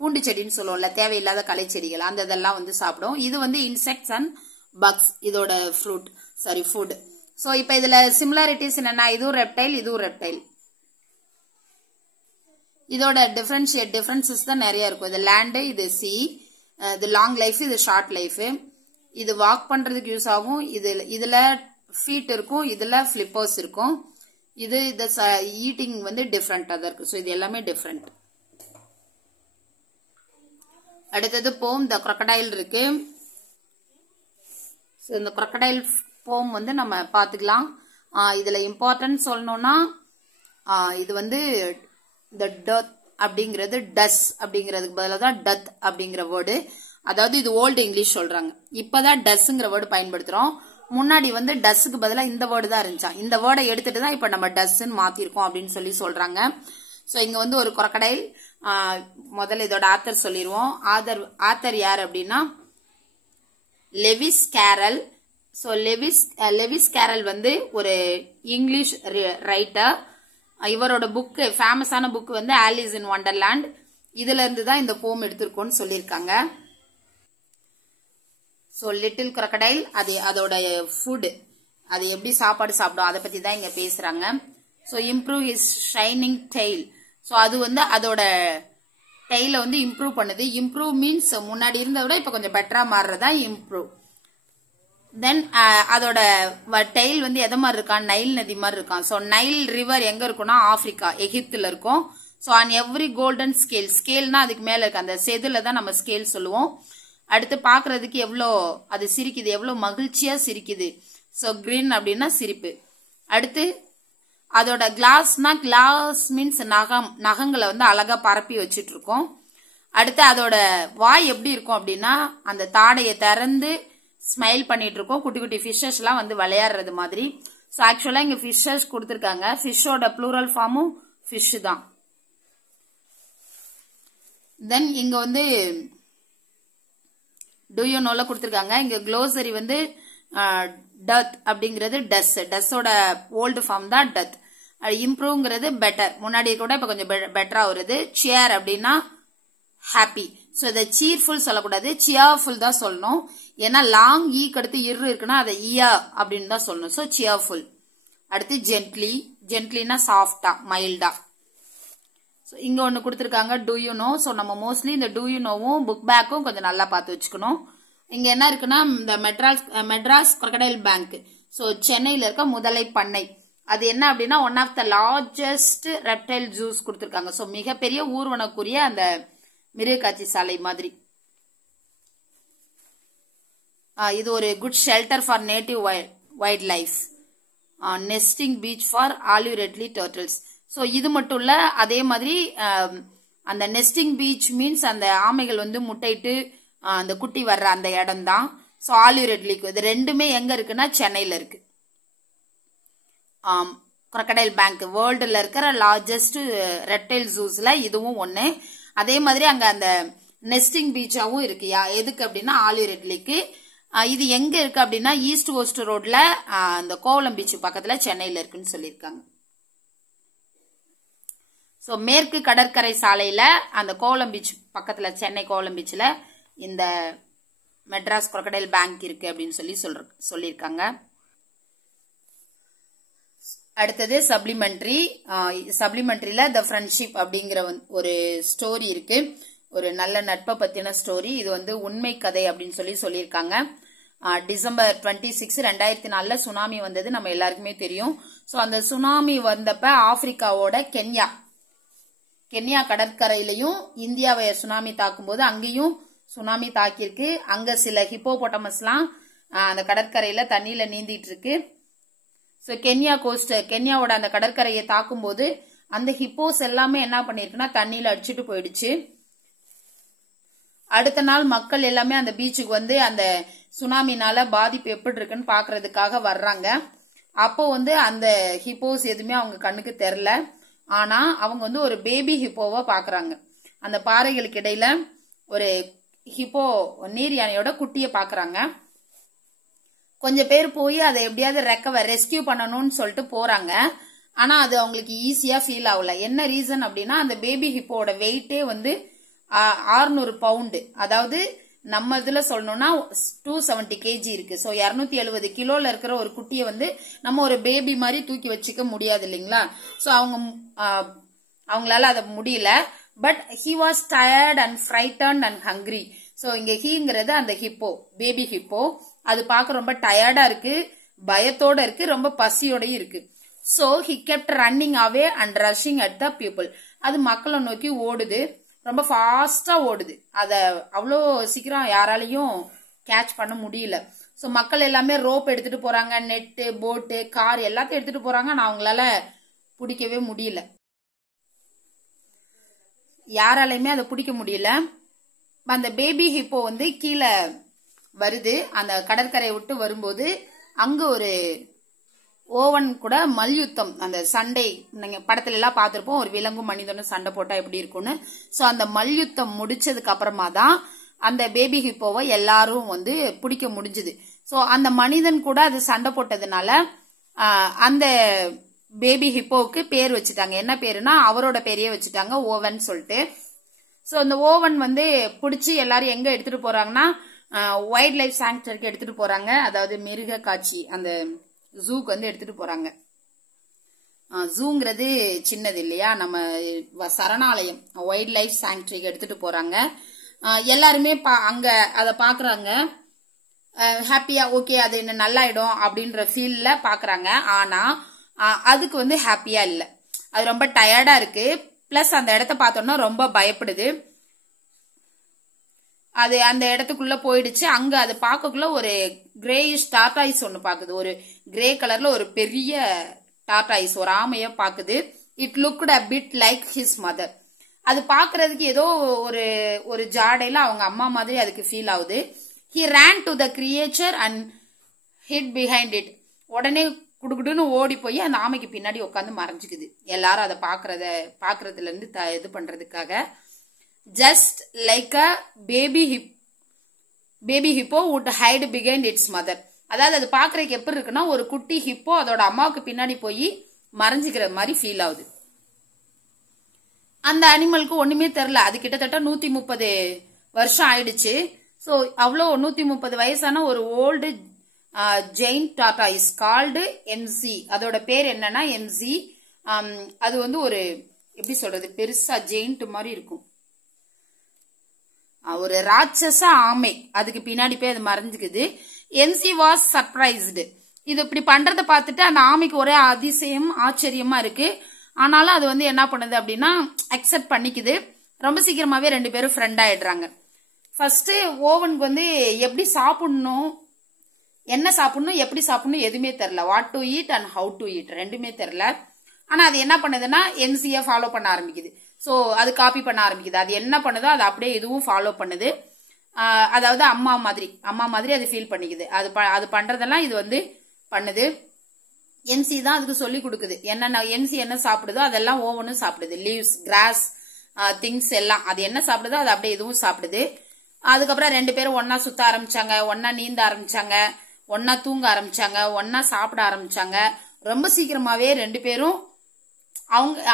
பூண்டு செடின்னு சொல்லுவோம்ல, தேவையில்லாத களை செடிகள், அந்த இதெல்லாம் வந்து சாப்பிடும். இது வந்து இன்செக்ட்ஸ் அண்ட் பக்ஸ், இதோட ஃபுட். சோ இப்ப இதுல சிமிலாரிட்டிஸ் என்னன்னா இதுவும் ரெப்டைல், இதுவும் ரெப்டைல். இதோட டிஃபரன்சஸ் தான் நிறைய இருக்கும். இது லேண்ட், இது சி, இது லாங் லைஃப், இது ஷார்ட் லைஃப். இது வாக் பண்றதுக்கு யூஸ் ஆகும். இதுல ஃபீட் இருக்கும், இதுல பிளிப்பர்ஸ் இருக்கும். இது ஈட்டிங் வந்து டிஃப்ரெண்டா தான் இருக்கு. சோ இது எல்லாமே டிஃப்ரெண்ட். அடுத்தது போம் த crocodile இருக்கு. சோ இந்த crocodile போம் வந்து நம்ம பாத்துக்கலாம். இதுல இம்பார்ட்டன்ட் சொல்லணும்னா இது வந்து the death அப்படிங்கிறது டஸ் அப்படிங்கிறதுக்கு பதிலா தான் டெத் அப்படிங்கிற வேர்டு. அதாவது இது ஓல்டு இங்கிலீஷ் சொல்றாங்க, இப்பதான் டஸ்ங்கிற வேர்டு பயன்படுத்துறோம். முன்னாடி வந்து டஸ்க்கு பதிலா இந்த வேர்டு தான் இருந்துச்சா, இந்த வேர்டை எடுத்துட்டு தான் இப்ப நம்ம டஸ்ன்னு மாத்திருக்கோம் அப்படின்னு சொல்லி சொல்றாங்க. சோ இங்க வந்து ஒரு crocodile. முதல்ல இதோட ஆத்தர் சொல்லிடுவோம். ஆத்தர் யார் அப்படின்னா Lewis Carroll. So Lewis Carroll வந்து ஒரு இங்கிலீஷ் ரைட்டர். இவரோட புக், ஃபேமஸான புக் வந்து ஆலிஸ் இன் வண்டர்லேண்ட். இதுல இருந்து தான் இந்த போம் எடுத்திருக்கோம்னு சொல்லியிருக்காங்க. சோ லிட்டில் crocodile, அது அதோட ஃபுட், அது எப்படி சாப்பாடு சாப்பிடும் அதை பத்தி தான் இங்க பேசுறாங்க. So improve his shining tail. So அது வந்து அதோட டெய்ல வந்து இம்ப்ரூவ் பண்ணுது. இம்ப்ரூவ் மீன்ஸ் முன்னாடி இருந்ததை விட இப்ப கொஞ்சம் பெட்டரா மாறுறதா இம்ப்ரூவ். தென் அதோட டெய்ல் வந்து எதை மாதிரி இருக்கான், நைல் நதி மாதிரி இருக்கான். சோ நைல் ரிவர் எங்க இருக்கும்னா ஆப்பிரிக்கா, எகிப்துல இருக்கும். So on every golden scale, ஸ்கேல்னா அதுக்கு மேல இருக்கு, அந்த செதுல தான் நம்ம ஸ்கேல் சொல்லுவோம். அடுத்து பாக்குறதுக்கு எவ்வளோ அது சிரிக்குது, எவ்வளவு மகிழ்ச்சியா சிரிக்குது. சோ கிரின் அப்படின்னா சிரிப்பு. அடுத்து அதோட கிளாஸ்னா, கிளாஸ் மீன்ஸ் நகங்களை வந்து அழகா பரப்பி வச்சுட்டு இருக்கோம். அடுத்து அதோட வாய் எப்படி இருக்கும் அப்படின்னா அந்த தாடையை திறந்து ஸ்மைல் பண்ணிட்டு இருக்கோம். குட்டி குட்டி ஃபிஷஸ் எல்லாம் வந்து விளையாடுறது மாதிரி. ஸோ ஆக்சுவலா இங்க ஃபிஷஸ் கொடுத்துருக்காங்க. ஃபிஷ்ஷோட ப்ளூரல் ஃபார்மும் ஃபிஷ் தான். தென் இங்க வந்து டு யூ நோல கொடுத்துருக்காங்க. இங்க க்ளோசரி வந்து டத் அப்படிங்கிறது டஸ். டஸ்ஸோட ஓல்டு ஃபார்ம் தான் டத். இம்ப்ரூவ்ங்கிறது பெட்டர். முன்னாடி கூட இப்ப கொஞ்சம் பெட்டரா வருது. சியர் அப்படின்னா ஹாப்பி. ஸோ இதை சீர்ஃபுல் சொல்லக்கூடாது, சியர்ஃபுல் தான் சொல்லணும். ஏன்னா லாங் ஈக்கு அடுத்து இரு இருக்குன்னா அதை ஈயா அப்படின்னு தான் சொல்லணும். So cheerful. அடுத்து ஜென்ட்லி. ஜென்ட்லினா சாஃப்டா, மைல்டா. ஸோ இங்க ஒன்னு கொடுத்துருக்காங்க டூ யூ நோ. ஸோ நம்ம மோஸ்ட்லி இந்த டூ யூ நோவும் புக் பேக்கும் கொஞ்சம் நல்லா பார்த்து வச்சுக்கணும். இங்க என்ன இருக்குன்னா இந்த மெட்ராஸ் crocodile பேங்க். ஸோ சென்னையில இருக்க முதலை பண்ணை. அது என்ன அப்படின்னா one of the largest reptile zoos கொடுத்துருக்காங்க. ஸோ மிகப்பெரிய ஊர்வனக்குரிய அந்த மிருகக்காட்சி சாலை மாதிரி. இது ஒரு good shelter for native wildlife. Nesting beach for olive turtles. So இது மட்டும் இல்ல, அதே மாதிரி அந்த நெஸ்டிங் பீச் மீன்ஸ் அந்த ஆமைகள் வந்து முட்டையிட்டு அந்த குட்டி வர்ற அந்த இடம் தான். ஸோ ஆலிவ் ரெட்லிக்கு இது ரெண்டுமே எங்க இருக்குன்னா சென்னையில இருக்கு. crocodile பேங்க் வேர்ல்டுல இருக்கிற லார்ஜஸ்ட் ரெப்டைல் ஜூஸ்ல இதுவும் ஒண்ணு. அதே மாதிரி அங்க அந்த நெஸ்டிங் பீச்சாவும் இருக்கு. எதுக்கு அப்படின்னா ஆலிவ் ரெட்லிக்கு. இது எங்க இருக்கு அப்படின்னா ஈஸ்ட் கோஸ்ட் ரோட்ல அந்த கோவளம் பீச் பக்கத்துல சென்னையில இருக்குன்னு சொல்லியிருக்காங்க. ஸோ மேற்கு கடற்கரை சாலையில அந்த கோவளம் பீச் பக்கத்துல சென்னை கோவளம் பீச்ல இந்த மெட்ராஸ் crocodile பேங்க் இருக்கு அப்படின்னு சொல்லியிருக்காங்க. அடுத்தது சப்ளிமெண்டரி. சப்ளிமெண்டரியில த ஃப்ரெண்ட்ஷிப் அப்படிங்கிற ஒரு ஸ்டோரி இருக்கு. ஒரு நல்ல நட்பை பத்தின ஸ்டோரி. இது வந்து உண்மை கதை அப்படின்னு சொல்லியிருக்காங்க. டிசம்பர் 26, 2004 சுனாமி வந்தது நம்ம எல்லாருக்குமே தெரியும். ஸோ அந்த சுனாமி வந்தப்ப ஆப்பிரிக்காவோட கென்யா கடற்கரையிலையும் இந்தியாவை சுனாமி தாக்கும் போது அங்கேயும் சுனாமி தாக்கியிருக்கு. அங்க சில ஹிப்போபொட்டமஸ்லாம் அந்த கடற்கரையில தண்ணியில நீந்திட்டு இருக்கு. ஸோ கென்யாவோட அந்த கடற்கரையை தாக்கும் போது அந்த ஹிப்போஸ் எல்லாமே என்ன பண்ணிருக்குன்னா தண்ணியில அடிச்சுட்டு போயிடுச்சு. அடுத்த நாள் மக்கள் எல்லாமே அந்த பீச்சுக்கு வந்து அந்த சுனாமினால பாதிப்பு எப்படி இருக்குன்னு பாக்குறதுக்காக வர்றாங்க. அப்போ வந்து அந்த ஹிப்போஸ் எதுவுமே அவங்க கண்ணுக்கு தெரியல. ஆனா அவங்க வந்து ஒரு பேபி ஹிப்போவை பாக்குறாங்க. அந்த பாறைகளுக்கு இடையில ஒரு ஹிப்போ நீர் யானையோட குட்டியை பாக்குறாங்க. கொஞ்சம் பேர் போய் அதை எப்படியாவது ரெஸ்கியூ பண்ணணும்னு சொல்லிட்டு போறாங்க. ஆனா அது அவங்களுக்கு ஈஸியா ஃபீல் ஆகல. என்ன ரீசன் அப்படின்னா அந்த பேபி ஹிப்போட வெயிட்டே வந்து 600 பவுண்டு. அதாவது நம்ம இதுல சொல்லணும்னா 270 kg இருக்கு. ஸோ 270 கிலோல இருக்கிற ஒரு குட்டியை வந்து நம்ம ஒரு பேபி மாதிரி தூக்கி வச்சுக்க முடியாது இல்லைங்களா? ஸோ அவங்களால அதை முடியல. But he was tired and frightened and hungry. So இங்க ஹீங்கிறது அந்த ஹிப்போ, பேபி ஹிப்போ. அது பார்க்க ரொம்ப டயர்டா இருக்கு, பயத்தோட இருக்கு, ரொம்ப பசியோடயும் இருக்கு. So he kept running away and rushing at the people. அது மக்களை நோக்கி ஓடுது, ரொம்ப ஃபாஸ்டா ஓடுது. அத அவ்வளோ சீக்கிரம் யாராலையும் கேட்ச் பண்ண முடியல. ஸோ மக்கள் எல்லாமே ரோப் எடுத்துட்டு போறாங்க, நெட்டு, போட்டு, கார் எல்லாத்தையும் எடுத்துட்டு போறாங்க. நான் அவங்களால பிடிக்கவே முடியல, யாராலையுமே அதை பிடிக்க முடியல. அந்த பேபி ஹிப்போ வந்து கீழே வருது. அந்த கடற்கரையை விட்டு வரும்போது அங்க ஒரு ஓவன் கூட மல்யுத்தம், அந்த சண்டை நீங்க படத்துல எல்லாம் பார்த்திருப்போம், ஒரு விலங்கும் மனிதனும் சண்டை போட்டா எப்படி இருக்கும்னு. சோ அந்த மல்யுத்தம் முடிச்சதுக்கு அப்புறமா தான் அந்த பேபி ஹிப்போவை எல்லாரும் வந்து பிடிக்க முடிஞ்சுது. சோ அந்த மனிதன் கூட அது சண்டை போட்டதுனால அந்த பேபி ஹிப்போவுக்கு பேர் வச்சுட்டாங்க. என்ன பேருனா அவரோட பேரையே வச்சுட்டாங்க, ஓவன் சொல்லிட்டு. சோ அந்த ஓவன் வந்து பிடிச்சி எல்லாரும் எங்க எடுத்துட்டு போறாங்கன்னா வைல்ட் லைஃப் சாங்சுரிக்கு எடுத்துட்டு போறாங்க. அதாவது மிருக காட்சி அந்த ஜூக்கு வந்து எடுத்துட்டு போறாங்க. ஜூங்கிறது சின்னது இல்லையா, நம்ம சரணாலயம், வைல்ட் லைஃப் சாங்சுரிக்கு எடுத்துட்டு போறாங்க. எல்லாருமே அங்க அதை பாக்குறாங்க, ஹாப்பியா ஓகே அது என்ன நல்லாயிடும் அப்படின்ற ஃபீல்ல பாக்குறாங்க. ஆனா அதுக்கு வந்து ஹாப்பியா இல்ல, அது ரொம்ப டயர்டா இருக்கு. பிளஸ் அந்த இடத்த பார்த்தோம்னா ரொம்ப பயப்படுது. அது அந்த இடத்துக்குள்ள போயிடுச்சு. அங்க அது பார்க்கக்குள்ள ஒரு கிரேயிஷ் டார்டாய்ஸ் ஒன்னு பாக்குது, ஒரு கிரே கலர்ல ஒரு பெரிய டார்டாய்ஸ், ஒரு ஆமைய பாக்குது. It looked a bit like his mother. அது பாக்குறதுக்கு ஏதோ ஒரு ஒரு ஜாடையில அவங்க அம்மா மாதிரி அதுக்கு ஃபீல் ஆகுது. He ran to the creature and hid behind it. உடனே குடுகுடுன்னு ஓடி போய் அந்த ஆமைக்கு பின்னாடி உட்காந்து மறைஞ்சுக்குது. எல்லாரும் அதை பாக்குறதுல இருந்து இது பண்றதுக்காக. Just like a baby hippo would hide behind its mother. அதாவது அது பாக்குறதுக்கு எப்படி இருக்குன்னா ஒரு குட்டி ஹிப்போ அதோட அம்மாவுக்கு பின்னாடி போய் மறைஞ்சுக்கிற மாதிரி ஃபீல் ஆகுது. அந்த அனிமலுக்கு ஒண்ணுமே தெரியல. அது கிட்டத்தட்ட 130 வருஷம் ஆயிடுச்சு. சோ அவ்வளோ 130 வயசான ஒரு ஓல்டு ஜெயின் டார்டாயிஸ் கால்டு எம்சி. அதோட பேர் என்னன்னா எம்சி. அது வந்து ஒரு எப்படி சொல்றது பெருசா ஜெயிண்ட் மாதிரி இருக்கும். ஒரு ராட்சச ஆமை அதுக்கு பின்னாடி போய் அது மறைஞ்சுக்குது. MC was surprised. இது இப்படி பண்றதை பார்த்துட்டு அந்த ஆமைக்கு ஒரே அதிசயம் ஆச்சரியமா இருக்கு. ஆனாலும் அது வந்து என்ன பண்ணுது அப்படின்னா அக்செப்ட் பண்ணிக்குது. ரொம்ப சீக்கிரமாவே 2 பேரும் ஃப்ரெண்ட் ஆயிடுறாங்க. ஃபர்ஸ்ட் ஓவனுக்கு வந்து எப்படி சாப்பிடணும், என்ன சாப்பிடணும், எப்படி சாப்பிடணும் எதுவுமே தெரியல. What to eat and how to eat ரெண்டுமே தெரியல. ஆனா அது என்ன பண்ணுதுன்னா எம்சியை ஃபாலோ பண்ண ஆரம்பிக்குது. சோ அது காப்பி பண்ண ஆரம்பிக்குது. அது என்ன பண்ணுதோ அது அப்படியே இதுவும் ஃபாலோ பண்ணுது. அதாவது அம்மா மாதிரி அது ஃபீல் பண்ணிக்குது. அது பண்றதெல்லாம் இது வந்து பண்ணுது. எம்சி தான் அதுக்கு சொல்லி கொடுக்குது. என்னென்ன எம்சி என்ன சாப்பிடுதோ அதெல்லாம் ஓவனும் சாப்பிடுது. லீவ்ஸ், கிராஸ், திங்ஸ் எல்லாம் அது என்ன சாப்பிடுதோ அது அப்படியே இதுவும் சாப்பிடுது. அதுக்கப்புறம் 2 பேரும் ஒன்னா சுத்த ஆரம்பிச்சாங்க, ஒன்னா நீந்த ஆரம்பிச்சாங்க, ஒன்னா தூங்க ஆரம்பிச்சாங்க, ஒன்னா சாப்பிட ஆரம்பிச்சாங்க. ரொம்ப சீக்கிரமாவே 2 பேரும்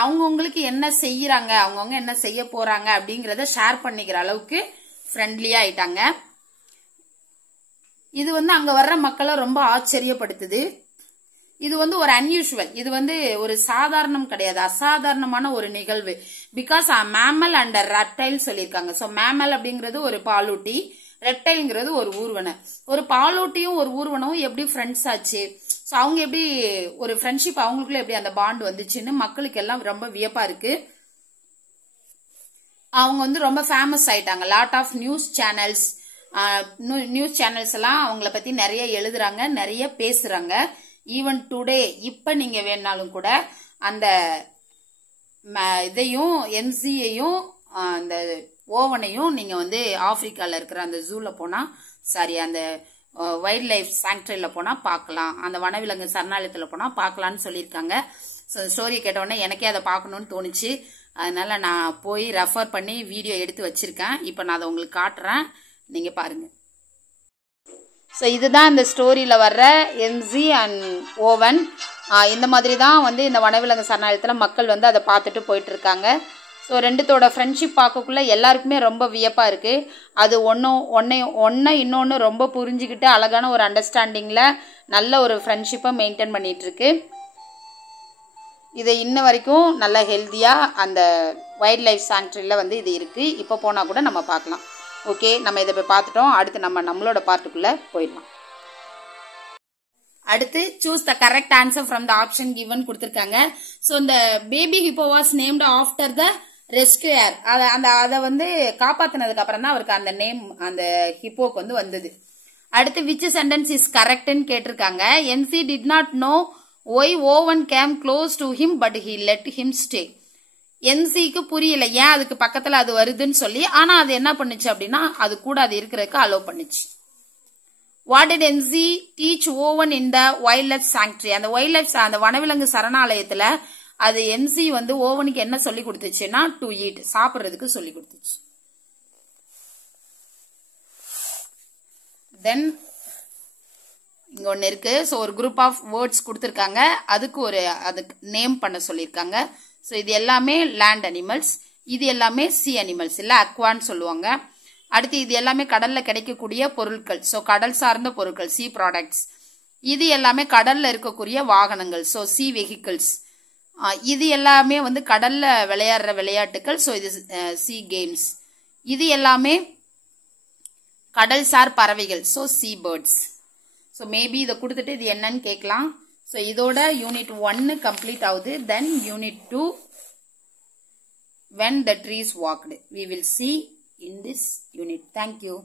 அவங்கவுங்களுக்கு என்ன செய்யறாங்க, அவங்கவுங்க என்ன செய்ய போறாங்க அப்படிங்கறத ஷேர் பண்ணிக்கிற அளவுக்கு ஃப்ரெண்ட்லியா ஆயிட்டாங்க. இது வந்து அங்க வர்ற மக்களை ரொம்ப ஆச்சரியப்படுத்துது. இது வந்து ஒரு அன்யூஷுவல், இது வந்து ஒரு சாதாரணம் கிடையாது, அசாதாரணமான ஒரு நிகழ்வு. பிகாஸ் மேமல் அண்ட் ரெப்டைல் சொல்லியிருக்காங்க. சோ மேமல் அப்படிங்கிறது ஒரு பாலூட்டி, ரெப்டைல்ங்கிறது ஒரு ஊர்வன. ஒரு பாலூட்டியும் ஒரு ஊர்வனமும் எப்படி ஃப்ரெண்ட்ஸ் ஆச்சு, சோ அவங்க எப்படி ஒரு ஃப்ரெண்ட்ஷிப் அவங்களுக்குள்ள எப்படி அந்த பாண்ட் வந்துச்சுன்னு மக்களுக்கு எல்லாம் ரொம்ப வியப்பா இருக்கு. அவங்க வந்து ரொம்ப ஃபேமஸ் ஆயிட்டாங்க. லாட் ஆஃப் நியூஸ் சேனல்ஸ் எல்லாம் அவங்கள பத்தி நிறைய எழுதுறாங்க, நிறைய பேசுறாங்க. ஈவன் டுடே இப்ப நீங்க வேணாலும் கூட அந்த இதையும் எம்சியையும் அந்த ஓவனையும் நீங்க வந்து ஆப்பிரிக்கால இருக்கிற அந்த ஜூல போனா அந்த வைல்ட் லைஃப் சாங்சுரியில போனா பார்க்கலாம், அந்த வனவிலங்கு சரணாலயத்துல போனா பார்க்கலாம்னு சொல்லியிருக்காங்க. ஸ்டோரி கேட்ட உடனே எனக்கே அதை பார்க்கணும்னு தோணுச்சு. அதனால நான் போய் ரெஃபர் பண்ணி வீடியோ எடுத்து வச்சிருக்கேன். இப்போ நான் அதை உங்களுக்கு காட்டுறேன், நீங்க பாருங்க. ஸோ இதுதான் இந்த ஸ்டோரியில வர்ற எம்சி அண்ட் ஓவன். இந்த மாதிரி தான் வந்து இந்த வனவிலங்கு சரணாலயத்தில் மக்கள் வந்து அதை பார்த்துட்டு போயிட்டு இருக்காங்க. ஸோ ரெண்டுத்தோட ஃப்ரெண்ட்ஷிப் பார்க்கக்குள்ள எல்லாருக்குமே ரொம்ப வியப்பா இருக்கு. அது ஒன்று இன்னொன்று ரொம்ப புரிஞ்சுக்கிட்டு அழகான ஒரு அண்டர்ஸ்டாண்டிங்ல நல்ல ஒரு ஃப்ரெண்ட்ஷிப்பை மெயின்டைன் பண்ணிட்டு இருக்கு. இது இன்ன வரைக்கும் நல்ல ஹெல்த்தியா அந்த வைல்ட் லைஃப் சாங்சுரியில வந்து இது இருக்கு. இப்போ போனா கூட நம்ம பார்க்கலாம். ஓகே, நம்ம இதை போய் பார்த்துட்டோம். அடுத்து நம்மளோட பார்ட்டுக்குள்ள போயிடலாம். அடுத்து choose the correct answer from the option given கொடுத்திருக்காங்க. ஸோ இந்த baby hippo was named after the rescuer. அதை வந்து காப்பாத்தினதுக்கு அப்புறம் தான் அவருக்கு அந்த நேம் அந்த ஹிப்போக்கு வந்து வந்தது. அடுத்து விச் சென்டென்ஸ் இஸ் கரெக்ட்னு கேட்டிருக்காங்க. MC did not know why Owen came close to him but he let him stay. எம்சிக்கு புரியல ஏன் அதுக்கு பக்கத்துல அது வருதுன்னு சொல்லி. ஆனா அது என்ன பண்ணுச்சு அப்படின்னா அது கூட அது இருக்கிறதுக்கு அலோவ் பண்ணுச்சு. What did MC teach Owen in the wildlife sanctuary. அந்த வைல்ட் லைஃப் அந்த வனவிலங்கு சரணாலயத்துல அது எம்சி வந்து ஓவனுக்கு என்ன சொல்லி கொடுத்துச்சுன்னா டு ஈட், சாப்பிடுறதுக்கு சொல்லி கொடுத்துச்சு. தென் இங்க ஒன்னு இருக்கு. ஸோ ஒரு குரூப் ஆஃப் வேர்ட்ஸ் கொடுத்துருக்காங்க, அதுக்கு நேம் பண்ண சொல்லியிருக்காங்க. ஸோ இது எல்லாமே லேண்ட் அனிமல்ஸ், இது எல்லாமே சி அனிமல்ஸ், இல்ல அக்வான்னு சொல்லுவாங்க. அடுத்து இது எல்லாமே கடல்ல கிடைக்கக்கூடிய பொருட்கள், ஸோ கடல் சார்ந்த பொருட்கள், சி ப்ராடக்ட்ஸ். இது எல்லாமே கடல்ல இருக்கக்கூடிய வாகனங்கள், ஸோ சி வெஹிக்கிள்ஸ். இது எல்லாமே வந்து கடல்ல விளையாடுற விளையாட்டுகள், ஸோ இது சி கேம்ஸ். இது எல்லாமே கடல் சார் பறவைகள், so C birds. So maybe இதை கொடுத்துட்டு இது என்னன்னு கேட்கலாம். ஸோ இதோட யூனிட் 1 கம்ப்ளீட் ஆகுது. தென் unit 2 when the trees walked. We will see in this unit. Thank you.